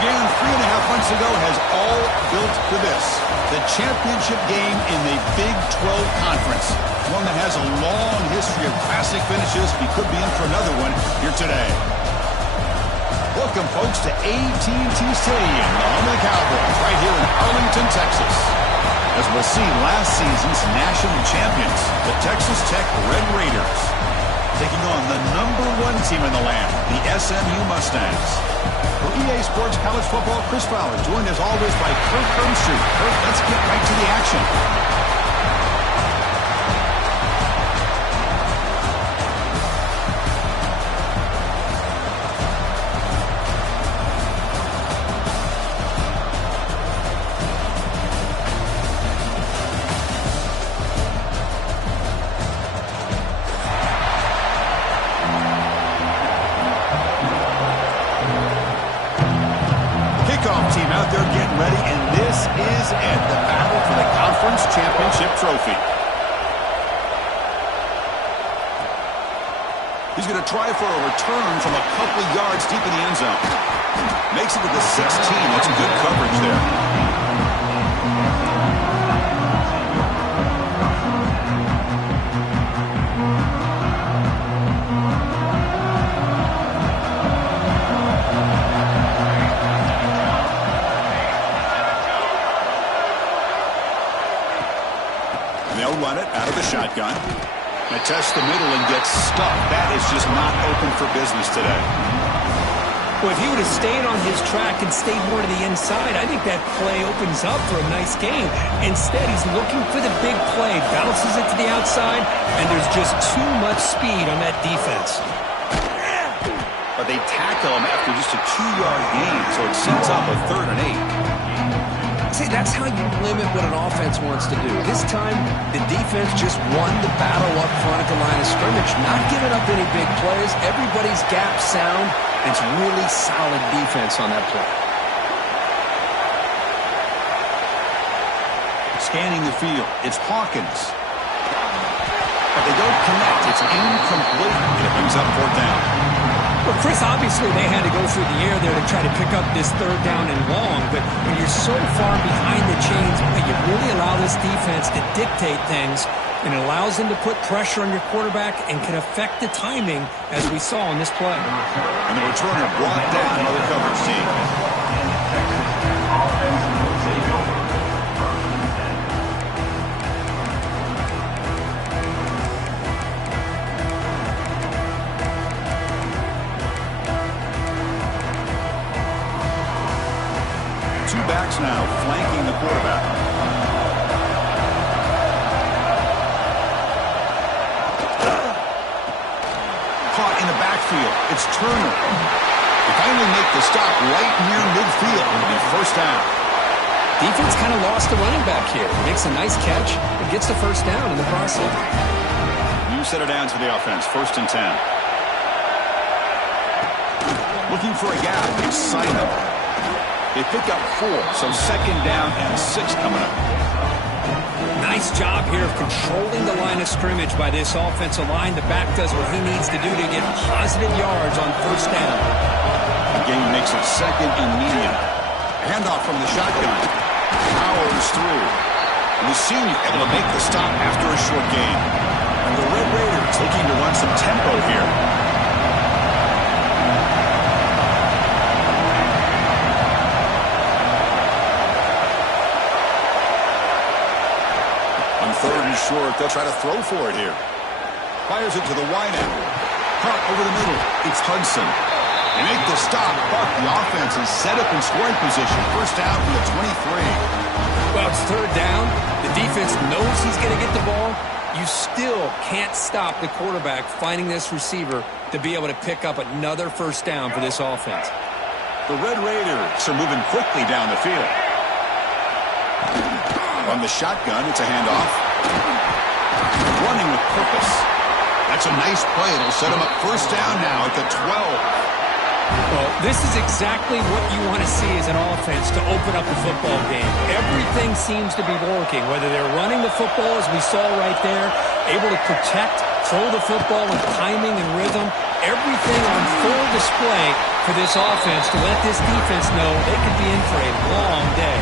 began 3.5 months ago has all built for this. The championship game in the Big 12 Conference. One that has a long history of classic finishes. We could be in for another one here today. Welcome, folks, to AT&T Stadium, the home of the Cowboys, right here in Arlington, Texas. As we'll see, last season's national champions, the Texas Tech Red Raiders, taking on the #1 team in the land, the SMU Mustangs. For EA Sports College Football, Chris Fowler, joined as always by Kirk Hermstreet. Kirk, let's get right to the action. Team out there getting ready, and this is it, the battle for the conference championship trophy. He's going to try for a return from a couple yards deep in the end zone. Makes it to the 16. That's good coverage there. They'll run it out of the shotgun. They test the middle and get stuck. That is just not open for business today. Well, if he would have stayed on his track and stayed more to the inside, I think that play opens up for a nice game. Instead, he's looking for the big play, bounces it to the outside, and there's just too much speed on that defense. But they tackle him after just a 2-yard gain, so it sets up a 3rd and 8. See, that's how you limit what an offense wants to do. This time, the defense just won the battle up front at the line of scrimmage, not giving up any big plays. Everybody's gap sound. It's really solid defense on that play. Scanning the field, it's Hawkins. But they don't connect. It's incomplete, and it brings up 4th down. Well, Chris, obviously they had to go through the air there to try to pick up this 3rd down and long, but when you're so far behind the chains, you really allow this defense to dictate things, and it allows them to put pressure on your quarterback and can affect the timing, as we saw in this play. And the returner brought down another coverage team. Backs now flanking the quarterback. Caught in the backfield. It's Turner. They finally make the stop right near midfield. It'll be 1st down. Defense kind of lost the running back here. Makes a nice catch and gets the 1st down in the process. New set of downs for the offense. 1st and 10. Looking for a gap. It's Simon. They pick up 4, so 2nd down and 6 coming up. Nice job here of controlling the line of scrimmage by this offensive line. The back does what he needs to do to get positive yards on 1st down. The game makes it 2nd and medium. Handoff from the shotgun. Powers through. And the senior able to make the stop after a short gain. And the Red Raiders looking to run some tempo here. On 3rd and short, they'll try to throw for it here. Fires it to the wide end. Caught over the middle. It's Hudson. They make the stop, but the offense is set up in scoring position. 1st down from the 23. Well, it's 3rd down. The defense knows he's going to get the ball. You still can't stop the quarterback finding this receiver to be able to pick up another 1st down for this offense. The Red Raiders are moving quickly down the field. On the shotgun, it's a handoff. Running with purpose. That's a nice play. It'll set him up 1st down now at the 12. Well, this is exactly what you want to see as an offense to open up the football game. Everything seems to be working, whether they're running the football, as we saw right there, able to protect, throw the football with timing and rhythm. everything on full display for this offense to let this defense know they could be in for a long day.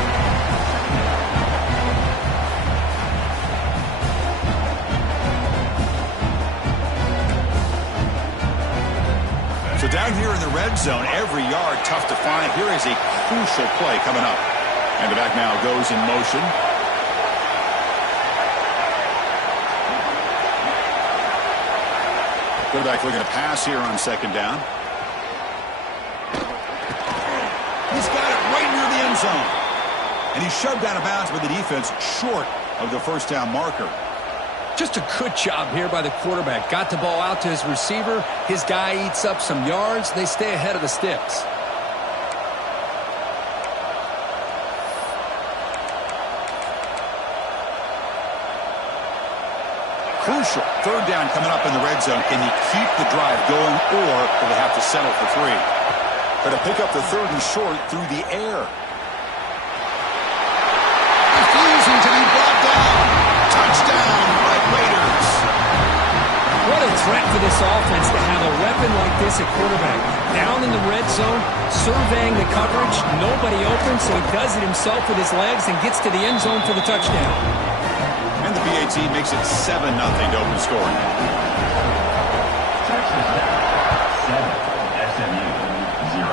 So down here in the red zone, every yard tough to find. Here is a crucial play coming up. And the back now goes in motion. Quarterback looking to pass here on second down. He's got it right near the end zone. And he's shoved out of bounds with the defense short of the first down marker. Just a good job here by the quarterback. Got the ball out to his receiver. His guy eats up some yards. They stay ahead of the sticks. Crucial. Third down coming up in the red zone. Can he keep the drive going, or will they have to settle for 3? Going to pick up the third and short through the air. Refusing to be brought down. Touchdown, Red Raiders. What a threat for this offense to have a weapon like this at quarterback. Down in the red zone, surveying the coverage. Nobody open, so he does it himself with his legs and gets to the end zone for the touchdown. And the BAT makes it 7-0 to open scoring. Texas Tech, 7. SMU, 0.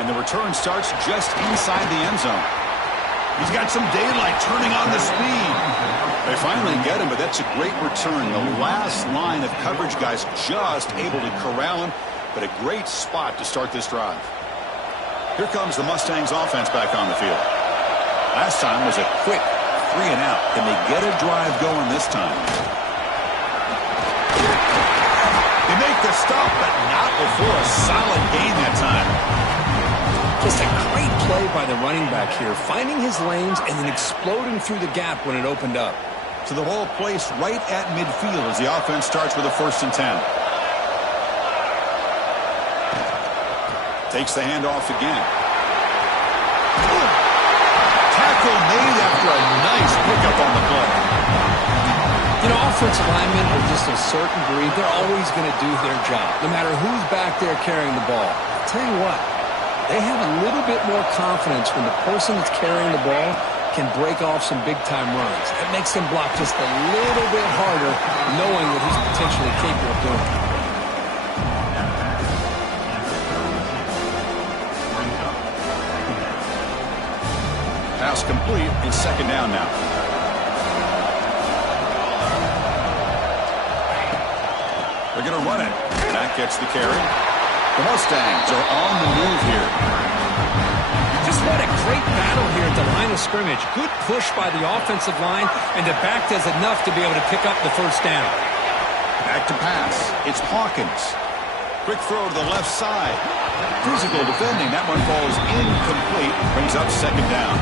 And the return starts just inside the end zone. He's got some daylight turning on the speed. They finally get him, but that's a great return. The last line of coverage guys just able to corral him, but a great spot to start this drive. Here comes the Mustangs offense back on the field. Last time was a quick 3 and out. Can they get a drive going this time? They make the stop, but not before a solid gain that time. Just a great play by the running back here, finding his lanes and then exploding through the gap when it opened up. So the ball placed right at midfield as the offense starts with a 1st and 10. Takes the handoff again. Tackle made after a nice pickup on the play. You know, offensive linemen are just a certain breed. They're always going to do their job, no matter who's back there carrying the ball. I'll tell you what, they have a little bit more confidence when the person that's carrying the ball can break off some big-time runs. It makes them block just a little bit harder, knowing what he's potentially capable of doing. Pass complete. It's second down now. They're going to run it. That gets the carry. The Mustangs are on the move here. Just what a great battle here at the line of scrimmage. Good push by the offensive line, and the back does enough to be able to pick up the first down. Back to pass. It's Hawkins. Quick throw to the left side. Physical defending. That one falls incomplete. Brings up second down.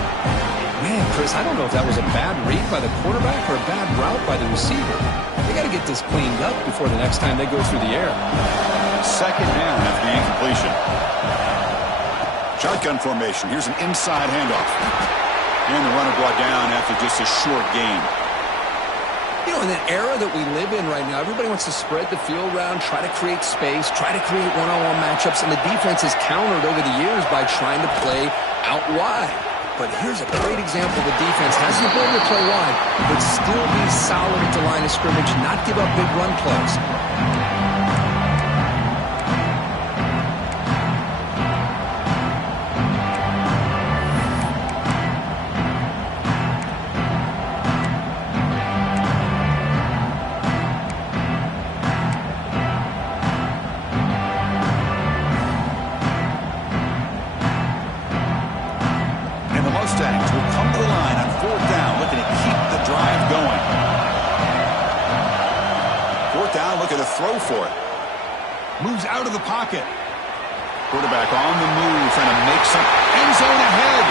Man, Chris, I don't know if that was a bad read by the quarterback or a bad route by the receiver. They got to get this cleaned up before the next time they go through the air. Second down after the incompletion. Shotgun formation. Here's an inside handoff. And the runner brought down after just a short gain. You know, in the era that we live in right now, everybody wants to spread the field around, try to create space, try to create one-on-one matchups, and the defense has countered over the years by trying to play out wide. But here's a great example. The defense has the ability to play wide, but still be solid at the line of scrimmage, not give up big run plays. Throw for it. Moves out of the pocket. Quarterback on the move, trying to make some end zone ahead.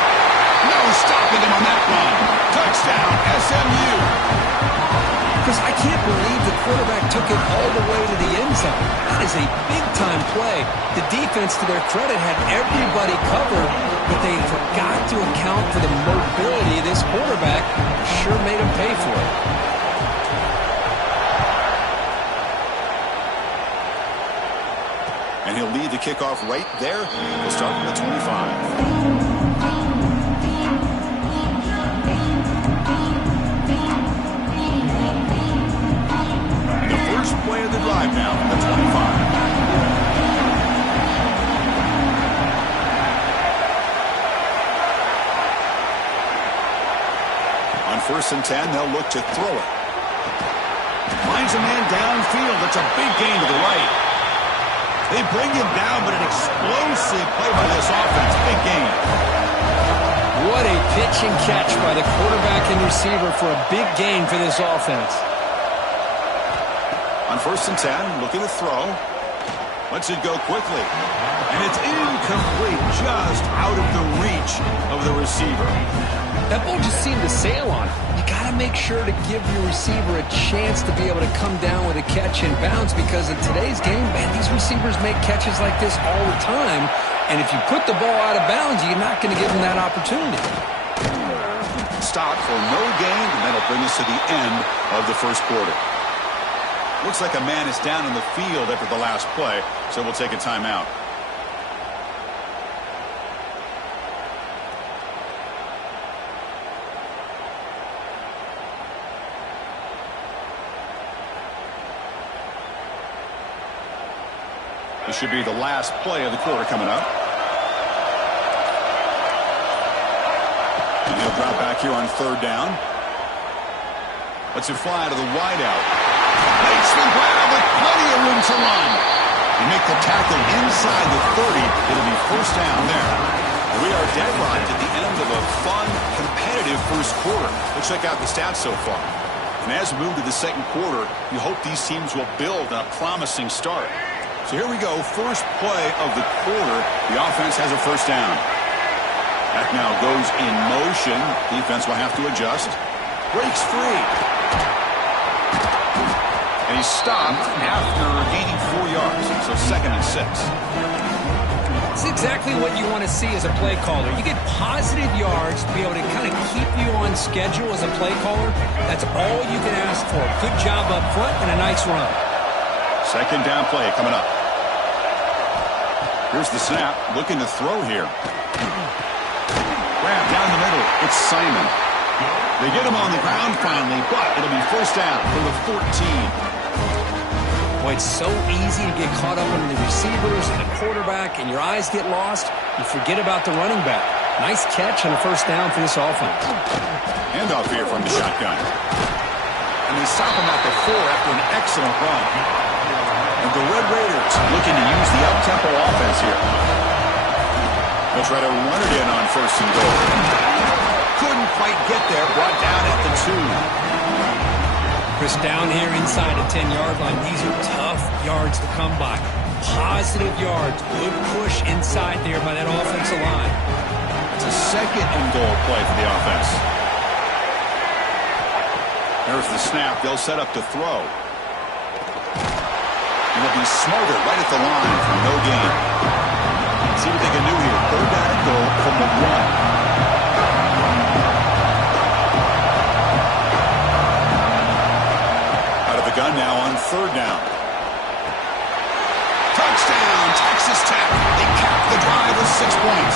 No stopping him on that run. Touchdown, SMU. Because I can't believe the quarterback took it all the way to the end zone. That is a big-time play. The defense, to their credit, had everybody covered, but they forgot to account for the mobility of this quarterback. Sure made him pay for it. And he'll lead the kickoff right there. He'll start from the 25. First play of the drive now from the 25. On 1st and 10, they'll look to throw it. Finds a man downfield. That's a big gain to the right. They bring him down, but an explosive play by this offense. Big gain. What a pitch and catch by the quarterback and receiver for a big gain for this offense. On 1st and 10, looking to throw. Lets it go quickly. And it's incomplete, just out of the reach of the receiver. That ball just seemed to sail on him. You got to make sure to give your receiver a chance to be able to come down with a catch and bounce, because in today's game, man, these receivers make catches like this all the time. And if you put the ball out of bounds, you're not going to give them that opportunity. Stop for no gain, and that'll bring us to the end of the first quarter. Looks like a man is down in the field after the last play, so we'll take a timeout. This should be the last play of the quarter coming up. And he'll drop back here on 3rd down. Lets it fly to the wideout. Makes the grab with plenty of room to run. You make the tackle inside the 30. It'll be 1st down there. And we are deadlocked at the end of a fun, competitive first quarter. Let's check out the stats so far. And as we move to the second quarter, you hope these teams will build on a promising start. So here we go, first play of the quarter. The offense has a 1st down. That now goes in motion. Defense will have to adjust. Breaks free. And he's stopped after gaining 4 yards. So 2nd and 6. It's exactly what you want to see as a play caller. You get positive yards to be able to kind of keep you on schedule as a play caller. That's all you can ask for. Good job up front and a nice run. 2nd down play coming up. Here's the snap. Looking to throw here. Grab down the middle. It's Simon. They get him on the ground finally, but it'll be 1st down for the 14. Boy, it's so easy to get caught up in the receivers and the quarterback, and your eyes get lost. You forget about the running back. Nice catch and a 1st down for this offense. Handoff here from the shotgun. And they stop him at the 4 after an excellent run. And the Red Raiders looking to use the up-tempo offense here. They'll try to run it in on 1st and goal. Couldn't quite get there. Brought down at the 2. Chris, down here inside the 10-yard line, these are tough yards to come by. Positive yards. Good push inside there by that offensive line. It's a 2nd and goal play for the offense. There's the snap. They'll set up to throw. And they'll be smarter right at the line for no gain. See what they can do here. 3rd down and goal from the 1. Out of the gun now on 3rd down. Touchdown, Texas Tech. They cap the drive with 6 points.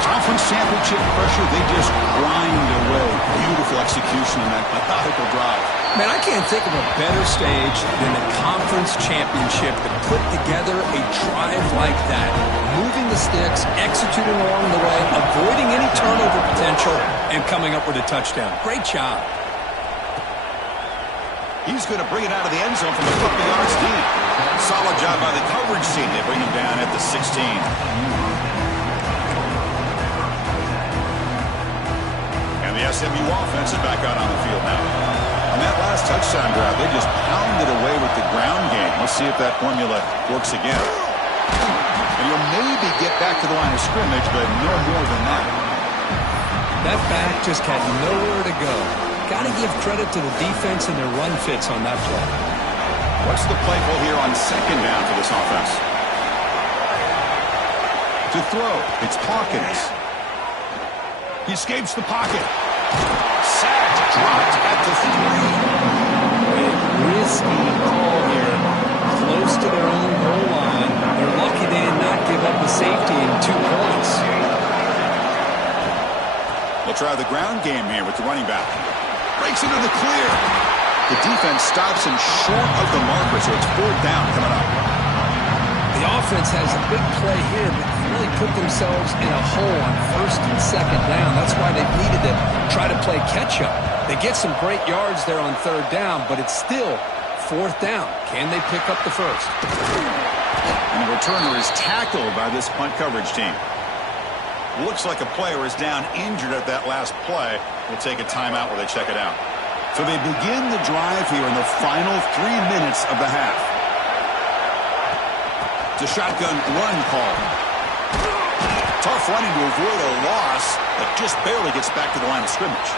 Conference championship pressure, they just grind away. Beautiful execution in that methodical drive. Man, I can't think of a better stage than the conference championship to put together a drive like that. Moving the sticks, executing along the way, avoiding any turnover potential, and coming up with a touchdown. Great job. He's going to bring it out of the end zone from a couple yards deep. Solid job by the coverage team. They bring him down at the 16. And the SMU offense is back out on the field now. On that last touchdown drive, they just pounded away with the ground game. Let's see if that formula works again. And you'll maybe get back to the line of scrimmage, but no more than that. That back just had nowhere to go. Got to give credit to the defense and their run fits on that play. What's the play call here on 2nd down for this offense? To throw, it's Hawkins. He escapes the pocket. Sacked, dropped at the 3. A risky call here. Close to their own goal line. they did not give up a safety in 2 points. They'll try the ground game here with the running back. Breaks into the clear. The defense stops him short of the marker, so it's 4th down coming up. The offense has a big play here, but they really put themselves in a hole on 1st and 2nd down. That's why they needed to try to play catch-up. They get some great yards there on 3rd down, but it's still 4th down. Can they pick up the 1st? And the returner is tackled by this punt coverage team. Looks like a player is down injured at that last play. We'll take a timeout while they check it out. So they begin the drive here in the final 3 minutes of the half. It's a shotgun run call. Tough running to avoid a loss, but just barely gets back to the line of scrimmage.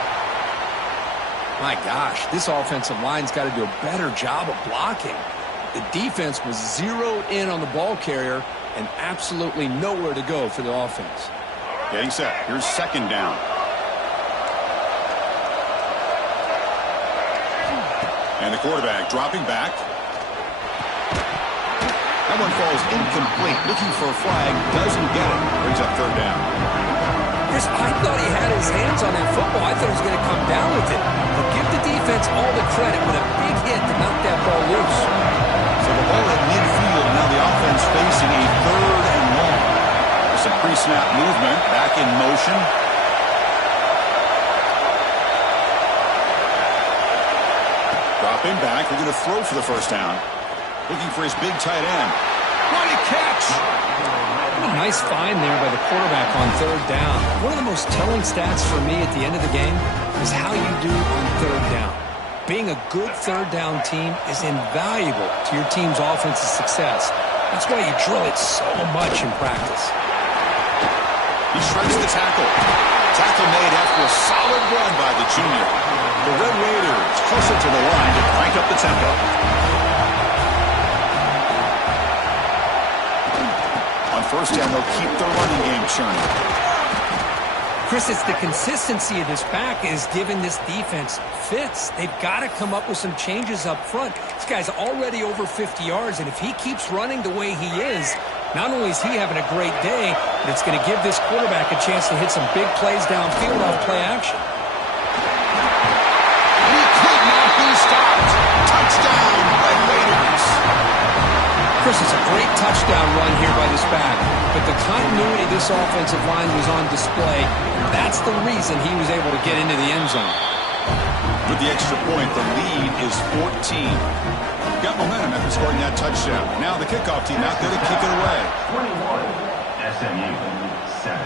My gosh, this offensive line's got to do a better job of blocking. The defense was zeroed in on the ball carrier and absolutely nowhere to go for the offense. Getting set. Here's 2nd down. And the quarterback dropping back. That one falls incomplete. Looking for a flag. Doesn't get it. Brings up 3rd down. Chris, I thought he had his hands on that football. I thought he was going to come down with it. But give the defense all the credit with a big hit to knock that ball loose. So the ball at midfield. Now the offense facing a 3rd and long. There's some pre-snap movement. Back in motion. Dropping back. We're going to throw for the 1st down. Looking for his big tight end. What a catch! What a nice find there by the quarterback on 3rd down. One of the most telling stats for me at the end of the game is how you do on 3rd down. Being a good 3rd down team is invaluable to your team's offensive success. That's why you drill it so much in practice. He shreds the tackle. Tackle made after a solid run by the junior. The Red Raiders closer to the line to crank up the tempo. On 1st down, they'll keep their running game churning. Chris, it's the consistency of this back is giving this defense fits. They've got to come up with some changes up front. This guy's already over 50 yards, and if he keeps running the way he is, not only is he having a great day, but it's going to give this quarterback a chance to hit some big plays downfield off play action. He could not be stopped. Touchdown, Red Raiders. Chris, it's a great touchdown run here by this back, but the continuity of this offensive line was on display. That's the reason he was able to get into the end zone. With the extra point, the lead is 14. Got momentum after scoring that touchdown. Now the kickoff team out there to kick it away. 21, SMU 7.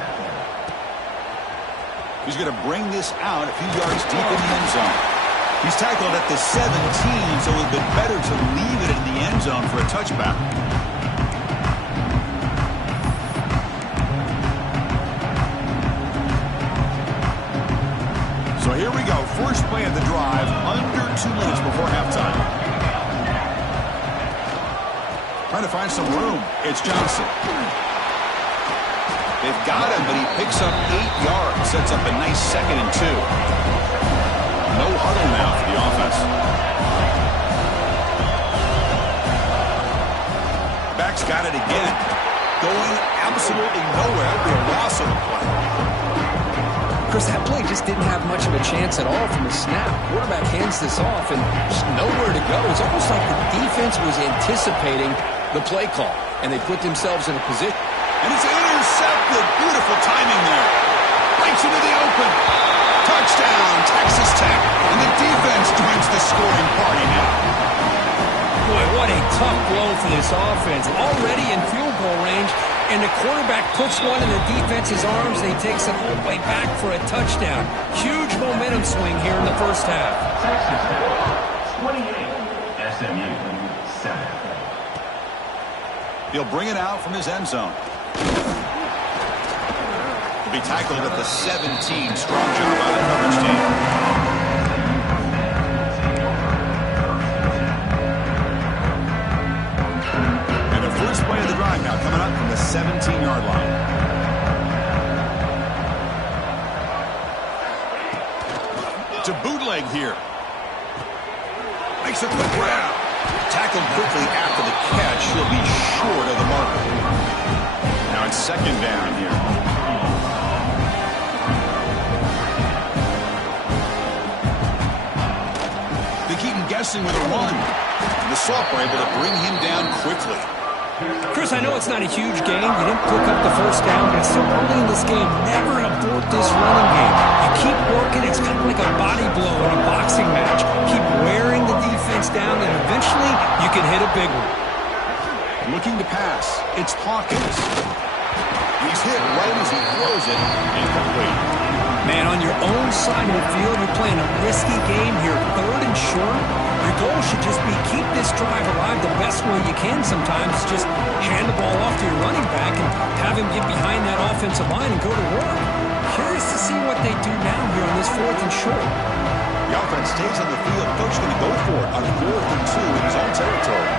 He's going to bring this out a few yards deep in the end zone. He's tackled at the 17, so it would have been better to leave it in the end zone for a touchback. So here we go. First play of the drive, under 2 minutes before halftime. Trying to find some room. It's Johnson. They've got him, but he picks up 8 yards. Sets up a nice 2nd and 2. No huddle now for the offense. Back's got it again. Going absolutely nowhere. That'll be a loss on the play. Chris, that play just didn't have much of a chance at all from the snap. Quarterback hands this off and just nowhere to go. It's almost like the defense was anticipating the play call, and they put themselves in a position. And it's intercepted. Beautiful timing there. Breaks into the open. Touchdown, Texas Tech. And the defense joins the scoring party now. Boy, what a tough blow for this offense. Already in field goal range, and the quarterback puts one in the defense's arms, and he takes it all the way back for a touchdown. Huge momentum swing here in the first half. Texas Tech 28, SMU 7. He'll bring it out from his end zone. He'll be tackled at the 17. Strong job by the coverage team. And the first play of the drive now coming up from the 17-yard line. To bootleg here. Makes a quick grab. Tackled quickly after the catch. He'll be short of the marker. Now it's second down here. They keep him guessing with a run. And the Salt were able to bring him down quickly. Chris, I know it's not a huge game. You didn't pick up the first down, but it's still early in this game. Never abort this running game. You keep working. It's kind of like a body blow in a boxing match. Keep wearing the defense down, and eventually you can hit a big one. Looking to pass. It's Hawkins. He's hit right as he throws it. Incomplete. Man, on your own side of the field, you're playing a risky game here. Third and short. Your goal should just be keep this drive alive the best way you can sometimes. Just hand the ball off to your running back and have him get behind that offensive line and go to work. Curious to see what they do now here on this fourth and short. The offense stays on the field. Coach going to go for it on 4th and 2 in his own territory.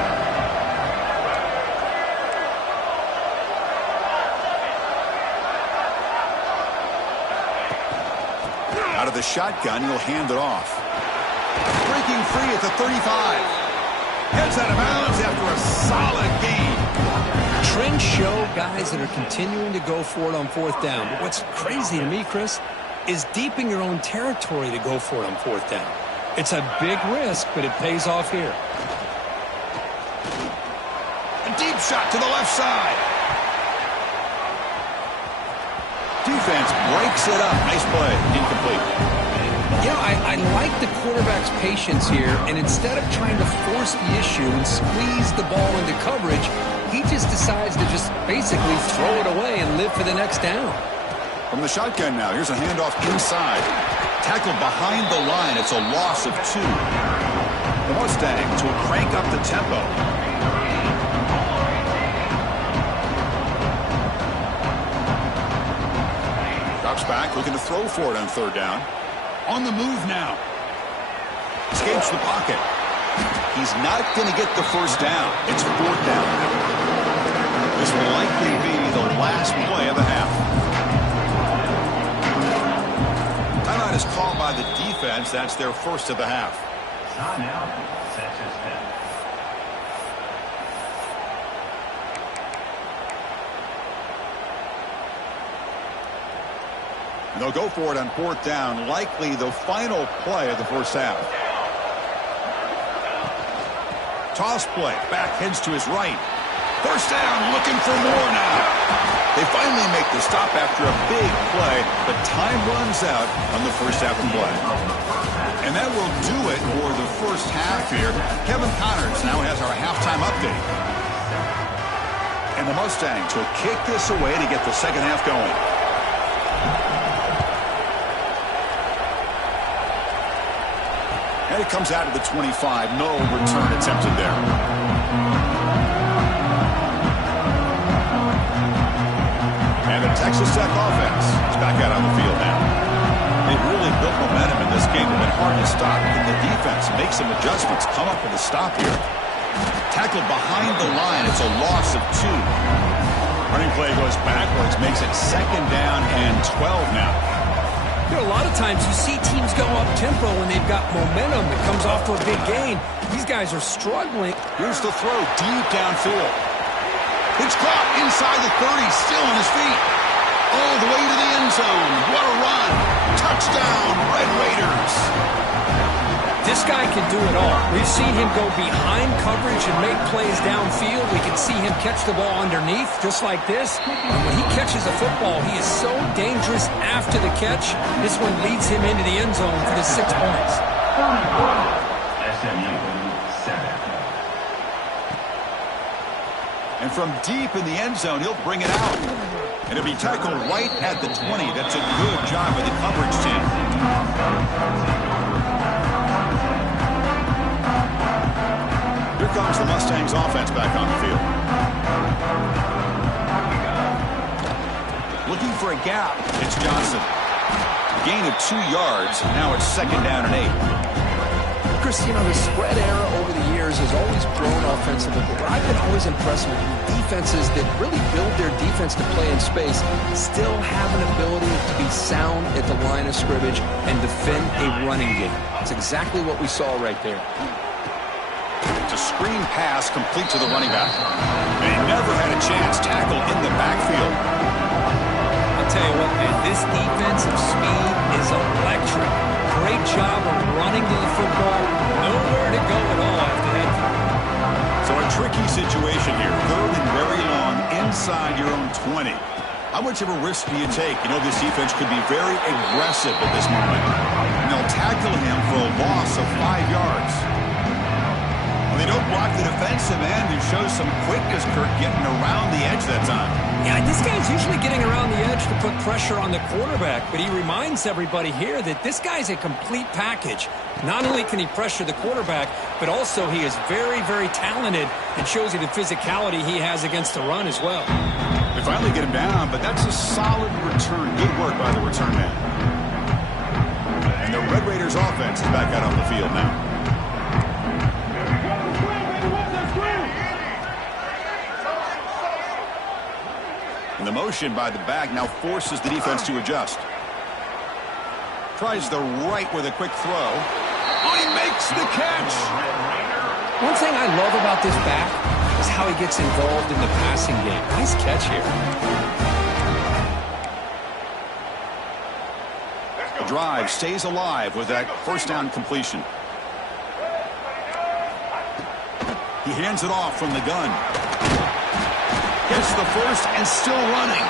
Out of the shotgun, he'll hand it off. Breaking free at the 35. Heads out of bounds after a solid gain. Trends show guys that are continuing to go for it on 4th down. But what's crazy to me, Chris, is deep in your own territory to go for it on 4th down. It's a big risk, but it pays off here. A deep shot to the left side. Defense breaks it up. Nice play. Incomplete. You know, I like the quarterback's patience here, and instead of trying to force the issue and squeeze the ball into coverage, he just decides to just basically throw it away and live for the next down. From the shotgun now, here's a handoff inside. Tackled behind the line. It's a loss of 2. The Mustangs will crank up the tempo. Drops back, looking to throw for it on 3rd down. On the move now. Escapes the pocket. He's not going to get the first down. It's 4th down. This will likely be the last play of the half. Timeout is called by the defense. That's their first of the half. Timeout. Texas Tech. They'll go for it on 4th down, likely the final play of the first half. Toss play, back heads to his right. First down, looking for more now. They finally make the stop after a big play, but time runs out on the first half of play. And that will do it for the first half here. Kevin Connors now has our halftime update. And the Mustangs will kick this away to get the second half going. And it comes out of the 25. No return attempted there. And the Texas Tech offense is back out on the field now. They've really built momentum in this game. They've been hard to stop. But the defense makes some adjustments. Come up with a stop here. Tackled behind the line. It's a loss of 2. Running play goes backwards. Makes it 2nd down and 12 now. You know, a lot of times you see teams go up-tempo when they've got momentum that comes off to a big gain. These guys are struggling. Here's the throw deep downfield. It's caught inside the 30, still on his feet. All the way to the end zone. What a run. Touchdown, Red Raiders. This guy can do it all. We've seen him go behind coverage and make plays downfield. We can see him catch the ball underneath just like this. And when he catches a football, he is so dangerous after the catch. This one leads him into the end zone for the 6 points. SMU 7. And from deep in the end zone, he'll bring it out. And it'll be tackled right at the 20. That's a good job by the coverage team. Here comes the Mustangs offense back on the field. Looking for a gap. It's Johnson. Gain of 2 yards. Now it's 2nd down and 8. Chris, you know, the spread era over the years has always grown offensively, but I've been always impressed with defenses that really build their defense to play in space, still have an ability to be sound at the line of scrimmage and defend a running game. That's exactly what we saw right there. It's a screen pass complete to the running back. And he never had a chance. Tackle in the backfield. I'll tell you what, man, this defensive speed is electric. Great job of running to the football. Nowhere to go at all after that. So a tricky situation here. 3rd and very long inside your own 20. How much of a risk do you take? You know, this defense could be very aggressive at this moment. And they'll tackle him for a loss of 5 yards. Well, they don't block the defensive end and show some quickness, Kirk, getting around the edge that time. Yeah, this guy's usually getting around the edge to put pressure on the quarterback, but he reminds everybody here that this guy's a complete package. Not only can he pressure the quarterback, but also he is very, very talented and shows you the physicality he has against the run as well. They finally get him down, but that's a solid return. Good work by the return man. And the Red Raiders offense is back out on the field now. And the motion by the back now forces the defense to adjust. Tries the right with a quick throw. Oh, he makes the catch. One thing I love about this back is how he gets involved in the passing game. Nice catch here. The drive stays alive with that first down completion. He hands it off from the gun. Gets the first and still running.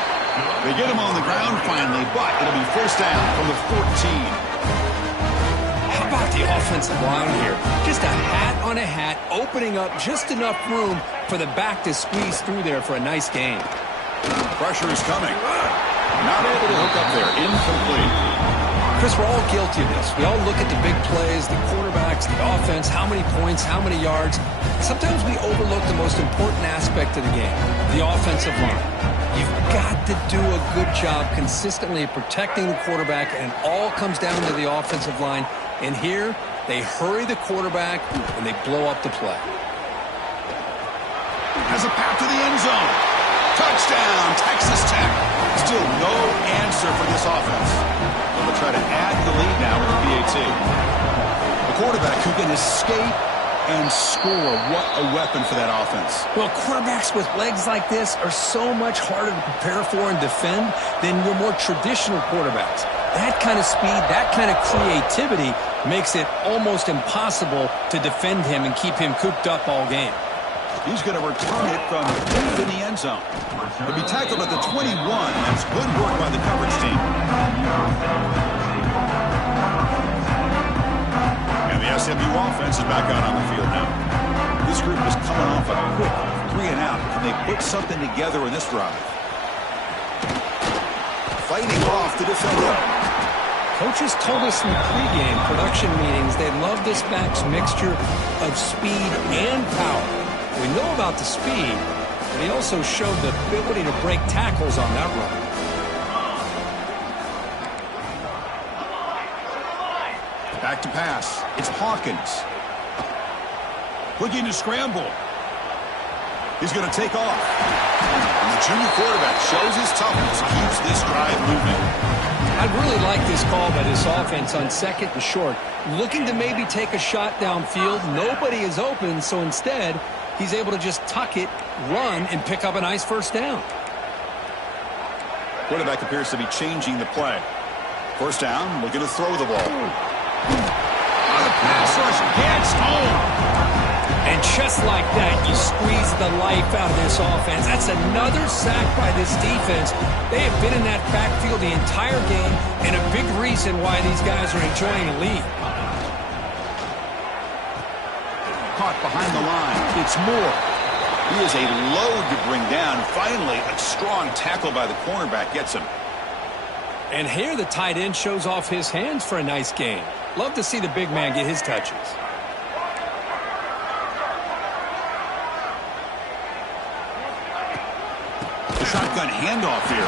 They get him on the ground finally, but it'll be first down from the 14. How about the offensive line here? Just a hat on a hat, opening up just enough room for the back to squeeze through there for a nice gain. Pressure is coming. Not able to hook up there. Incomplete. Chris, we're all guilty of this. We all look at the big plays, the quarterbacks, the offense, how many points, how many yards. Sometimes we overlook the most important aspect of the game, the offensive line. You've got to do a good job consistently protecting the quarterback, and it all comes down to the offensive line. And here, they hurry the quarterback, and they blow up the play. Has a path to the end zone. Touchdown, Texas Tech. Still no answer for this offense. They'll try to add the lead now with the BAT. The quarterback who can escape and score. What a weapon for that offense. Well, quarterbacks with legs like this are so much harder to prepare for and defend than your more traditional quarterbacks. That kind of speed, that kind of creativity makes it almost impossible to defend him and keep him cooped up all game. He's going to return it from deep in the end zone. He'll be tackled at the 21. That's good work by the coverage team. And the SMU offense is back out on the field now. This group is coming off a quick 3-and-out. Can they put something together in this drive? Fighting off the defender. Coaches told us in the pregame production meetings they love this back's mixture of speed and power. We know about the speed, but he also showed the ability to break tackles on that run. Back to pass. It's Hawkins. Looking to scramble. He's going to take off. And the junior quarterback shows his toughness, keeps this drive moving. I'd really like this call by this offense on 2nd and short. Looking to maybe take a shot downfield. Nobody is open, so instead, he's able to just tuck it, run, and pick up a nice first down. Quarterback appears to be changing the play. First down, looking to throw the ball. The pass rush gets home. And just like that, you squeeze the life out of this offense. That's another sack by this defense. They have been in that backfield the entire game, and a big reason why these guys are enjoying a lead. Caught behind the line. It's Moore. He is a load to bring down. Finally, a strong tackle by the cornerback gets him. And here the tight end shows off his hands for a nice game. Love to see the big man get his touches. The shotgun handoff here.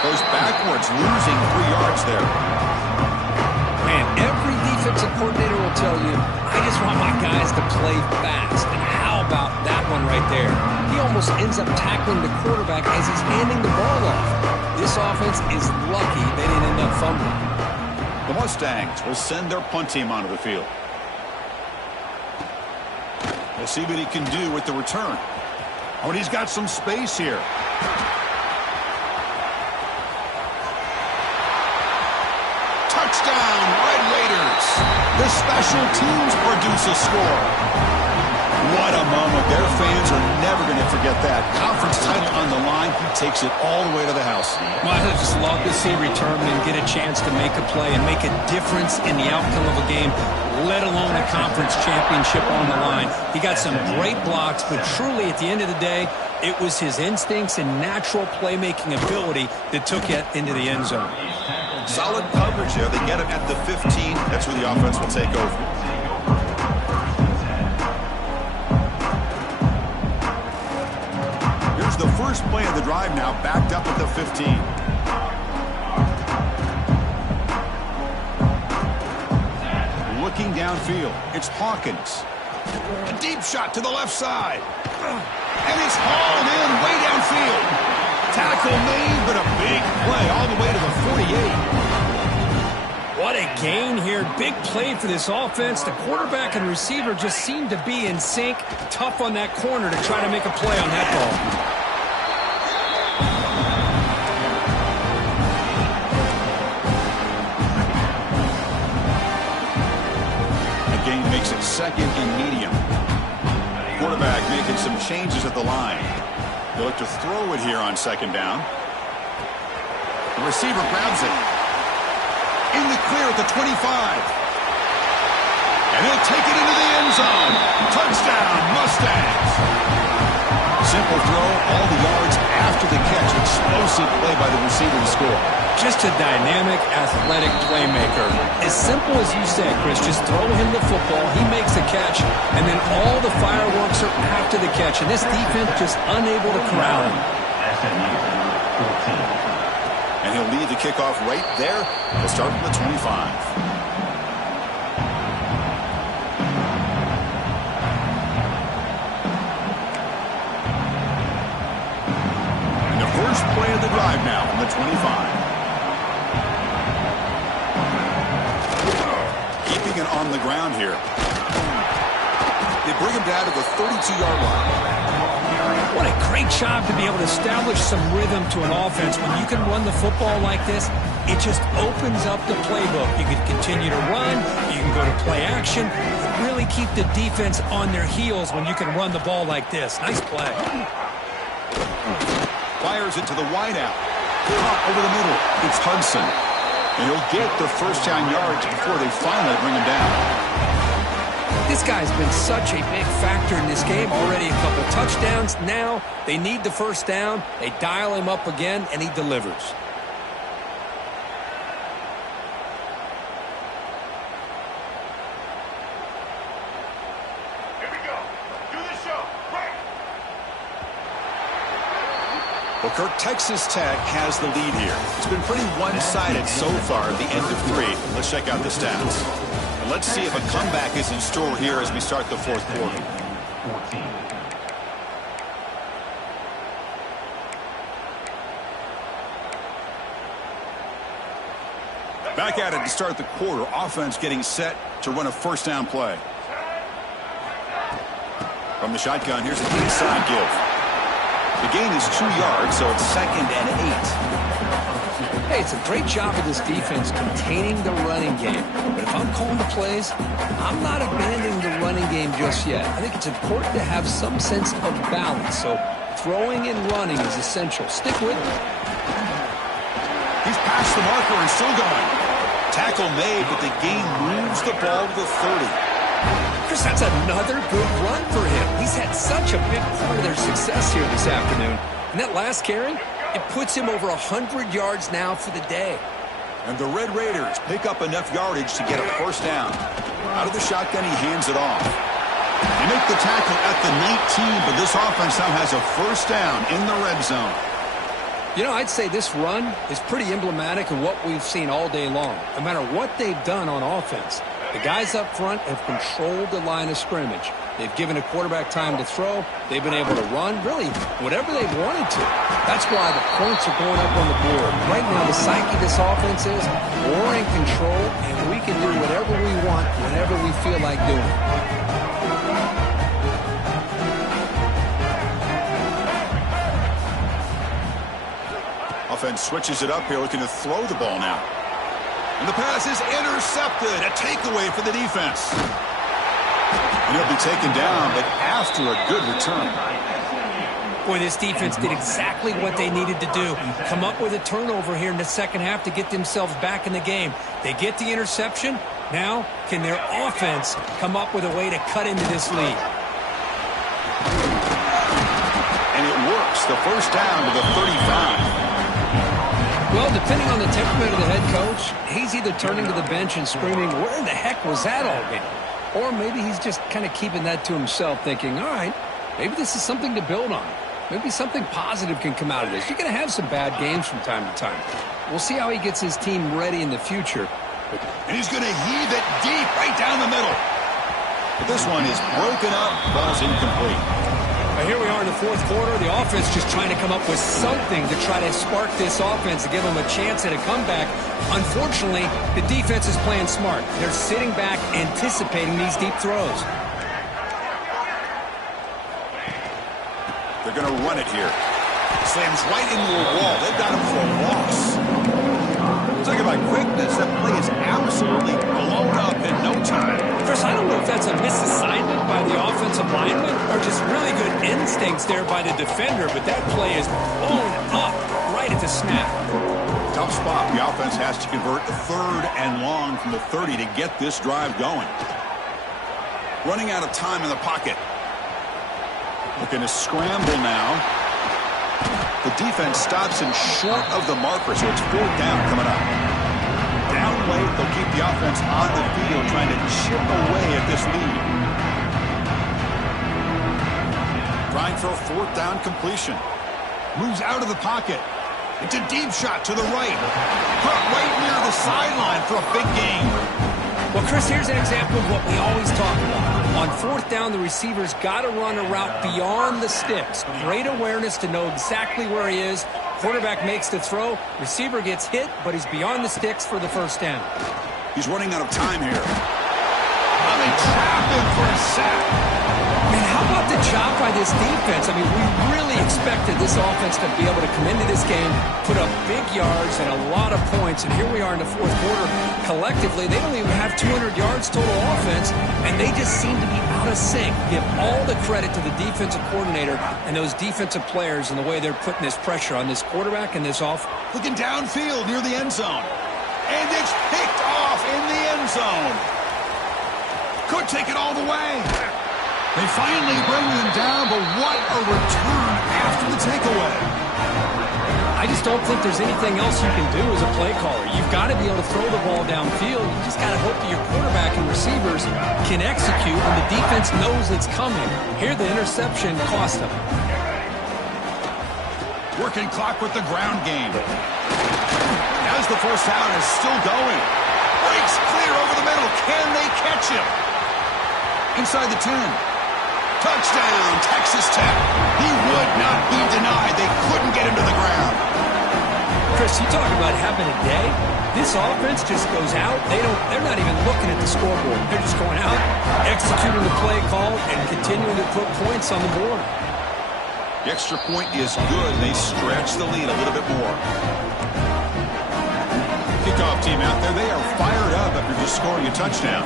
Goes backwards, losing 3 yards there. Man, every defensive coordinator will tell you, I just want my guys to play fast. And how about that one right there? He almost ends up tackling the quarterback as he's handing the ball off. This offense is lucky they didn't end up fumbling. The Mustangs will send their punt team onto the field. We'll see what he can do with the return. Oh, and he's got some space here. Touchdown, Red Raiders. The special teams produce a score. What a moment. Their fans are never going to forget that. Conference title on the line. He takes it all the way to the house. Well, I just love to see Returman get a chance to make a play and make a difference in the outcome of a game, let alone a conference championship on the line. He got some great blocks, but truly at the end of the day, it was his instincts and natural playmaking ability that took it into the end zone. Solid coverage there. They get him at the 15. That's where the offense will take over. Here's the first play of the drive now, backed up at the 15. Looking downfield, it's Hawkins. A deep shot to the left side. And it's hauled in way downfield. Tackle made, but a big play all the way to the 48. What a gain here. Big play for this offense. The quarterback and receiver just seemed to be in sync. Tough on that corner to try to make a play on that ball. The gain makes it second and medium. Quarterback making some changes at the line. They look to throw it here on second down. The receiver grabs it. In the clear at the 25. And he'll take it into the end zone. Touchdown, Mustangs. Simple throw, all the yards after the catch. Explosive play by the receiver to score. Just a dynamic, athletic playmaker. As simple as you said, Chris, just throw him the football, he makes the catch, and then all the fireworks are after the catch. And this defense just unable to corral him. And he'll lead the kickoff right there. He'll start from the 25. And the first play of the drive now from the 25. Keeping it on the ground here. They bring him down to the 32-yard line. What a great job to be able to establish some rhythm to an offense. When you can run the football like this, it just opens up the playbook. You can continue to run. You can go to play action. Really keep the defense on their heels when you can run the ball like this. Nice play. Fires it to the wideout. Caught over the middle. It's Hudson. And he'll get the first down yards before they finally bring him down. This guy's been such a big factor in this game. Already a couple touchdowns. Now they need the first down. They dial him up again, and he delivers. Here we go. Do the show. Right. Well, Kirk, Texas Tech has the lead here. It's been pretty one-sided so far at the end of 3. Let's check out the stats. Let's see if a comeback is in store here as we start the fourth quarter. Back at it to start the quarter. Offense getting set to run a first down play. From the shotgun, here's an inside give. The gain is 2 yards, so it's 2nd and 8. Hey, it's a great job of this defense containing the running game. But if I'm calling the plays, I'm not abandoning the running game just yet. I think it's important to have some sense of balance. So throwing and running is essential. Stick with it. He's past the marker and still going. Tackle made, but the gain moves the ball to the 30. Chris, that's another good run for him. He's had such a big part of their success here this afternoon. And that last carry, it puts him over 100 yards now for the day. And the Red Raiders pick up enough yardage to get a first down. Out of the shotgun, he hands it off. They make the tackle at the 19, but this offense now has a first down in the red zone. You know, I'd say this run is pretty emblematic of what we've seen all day long. No matter what they've done on offense, the guys up front have controlled the line of scrimmage. They've given a quarterback time to throw. They've been able to run, really, whatever they've wanted to. That's why the points are going up on the board. Right now, the psyche of this offense is we're in control, and we can do whatever we want whenever we feel like doing it. Offense switches it up here, looking to throw the ball now. And the pass is intercepted. A takeaway for the defense. And he'll be taken down, but after a good return. Boy, this defense did exactly what they needed to do. Come up with a turnover here in the second half to get themselves back in the game. They get the interception. Now, can their offense come up with a way to cut into this lead? And it works. The first down to the 35. Well, depending on the temperament of the head coach, he's either turning to the bench and screaming, where the heck was that all game? Or maybe he's just kind of keeping that to himself, thinking, all right, maybe this is something to build on. Maybe something positive can come out of this. You're going to have some bad games from time to time. We'll see how he gets his team ready in the future. And he's going to heave it deep right down the middle. But this one is broken up. Ball's incomplete. Here we are in the fourth quarter. The offense just trying to come up with something to try to spark this offense to give them a chance at a comeback. Unfortunately, the defense is playing smart. They're sitting back, anticipating these deep throws. They're going to run it here. Slams right into a wall. They've got him for a loss. Talking about quickness, that play is absolutely blown up in no time. Chris, I don't know if that's a misassignment by the offensive lineman or just really good instincts there by the defender, but that play is blown up right at the snap. Tough spot. The offense has to convert a third and long from the 30 to get this drive going. Running out of time in the pocket. Looking to scramble now. The defense stops him short of the marker, so it's fourth down coming up. Down late, they'll keep the offense on the field, trying to chip away at this lead. Trying for a fourth down completion. Moves out of the pocket. It's a deep shot to the right. Caught right near the sideline for a big gain. Well, Chris, here's an example of what we always talk about. On fourth down, the receiver's got to run a route beyond the sticks. Great awareness to know exactly where he is. Quarterback makes the throw. Receiver gets hit, but he's beyond the sticks for the first down. He's running out of time here. Well, they trap him for a sack. Man, how about the job by this defense? I mean, we really expected this offense to be able to come into this game, put up big yards and a lot of points, and here we are in the fourth quarter. Collectively, they don't even have 200 yards total offense, and they just seem to be out of sync. Give all the credit to the defensive coordinator and those defensive players and the way they're putting this pressure on this quarterback and this offense. Looking downfield near the end zone. And it's picked off in the end zone. Could take it all the way. They finally bring them down, but what a return after the takeaway. I just don't think there's anything else you can do as a play caller. You've got to be able to throw the ball downfield. You just got to hope that your quarterback and receivers can execute when the defense knows it's coming. Here, the interception cost them. Working clock with the ground game. As the first down is still going. Breaks clear over the middle. Can they catch him? Inside the 10. Touchdown, Texas Tech. He would not be denied. They couldn't get him to the ground. Chris, you talk about having a day. This offense just goes out. They're not even looking at the scoreboard. They're just going out, executing the play call, and continuing to put points on the board. The extra point is good. They stretch the lead a little bit more. Kickoff team out there. They are fired up after just scoring a touchdown.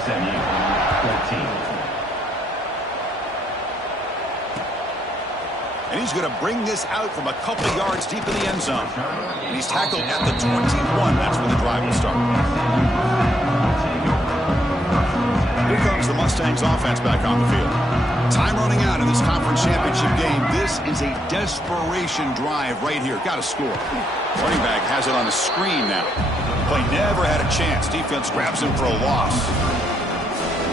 SMU 14. And he's going to bring this out from a couple of yards deep in the end zone. And he's tackled at the 21. That's where the drive will start. Here comes the Mustangs offense back on the field. Time running out in this conference championship game. This is a desperation drive right here. Got to score. Running back has it on the screen now. Play never had a chance. Defense grabs him for a loss.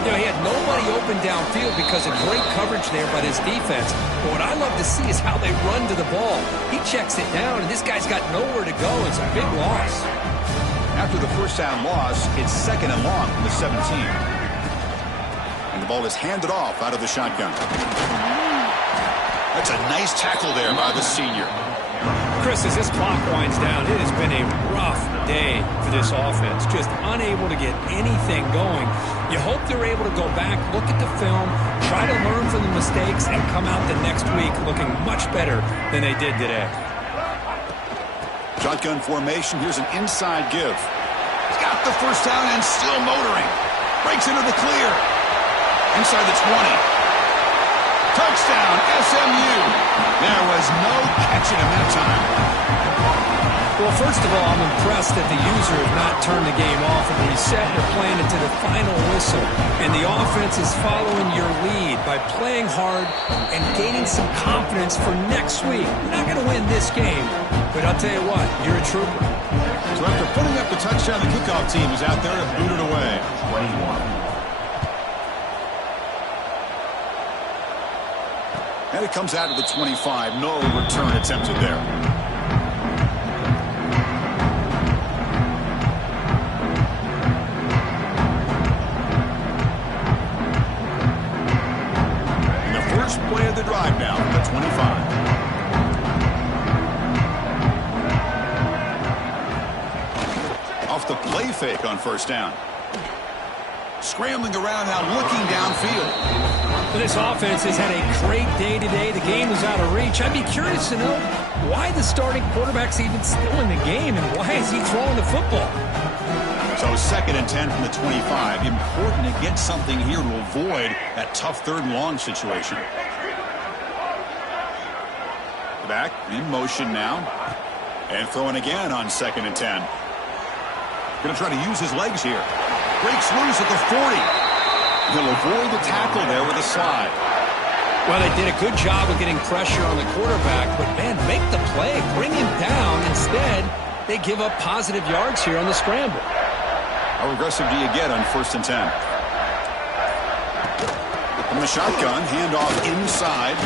You know, he had nobody open downfield because of great coverage there by this defense. But what I love to see is how they run to the ball. He checks it down, and this guy's got nowhere to go. It's a big loss. After the first down loss, it's second and long from the 17. And the ball is handed off out of the shotgun. That's a nice tackle there by the senior. Chris, as this clock winds down, it has been a rough day for this offense. Just unable to get anything going. You hope they're able to go back, look at the film, try to learn from the mistakes, and come out the next week looking much better than they did today. Shotgun formation. Here's an inside give. He's got the first down and still motoring. Breaks into the clear. Inside the 20. Touchdown, SMU. There was no catching him that time. Well, first of all, I'm impressed that the user has not turned the game off and reset or playing into the final whistle. And the offense is following your lead by playing hard and gaining some confidence for next week. You're not going to win this game, but I'll tell you what, you're a trooper. So after putting up the touchdown, the kickoff team is out there to boot it away. 21. And it comes out to the 25. No return attempted there. And the first play of the drive now, the 25. Off the play fake on first down. Scrambling around now, looking downfield. This offense has had a great day today. The game is out of reach. I'd be curious to know why the starting quarterback's even still in the game and why is he throwing the football? So 2nd and 10 from the 25. Important to get something here to avoid that tough 3rd and long situation. The back in motion now. And throwing again on 2nd and 10. Going to try to use his legs here. Breaks loose at the 40. He'll avoid the tackle there with a slide. Well, they did a good job of getting pressure on the quarterback, but, man, make the play. Bring him down. Instead, they give up positive yards here on the scramble. How aggressive do you get on 1st and 10? From the shotgun, handoff inside.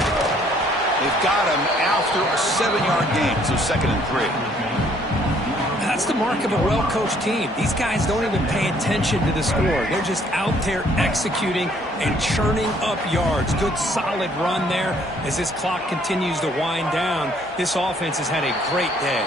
They've got him after a 7-yard gain, so 2nd and 3. That's the mark of a well-coached team. These guys don't even pay attention to the score. They're just out there executing and churning up yards. Good, solid run there as this clock continues to wind down. This offense has had a great day.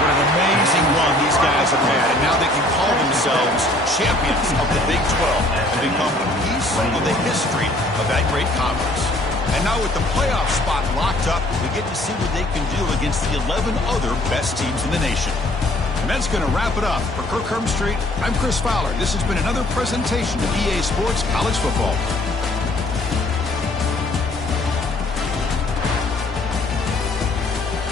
What an amazing run these guys have had, and now they can call themselves champions of the Big 12 and become a piece of the history of that great conference. And now with the playoff spot locked up, we get to see what they can do against the 11 other best teams in the nation. And that's going to wrap it up. For Kirk Street, I'm Chris Fowler. This has been another presentation of EA Sports College Football.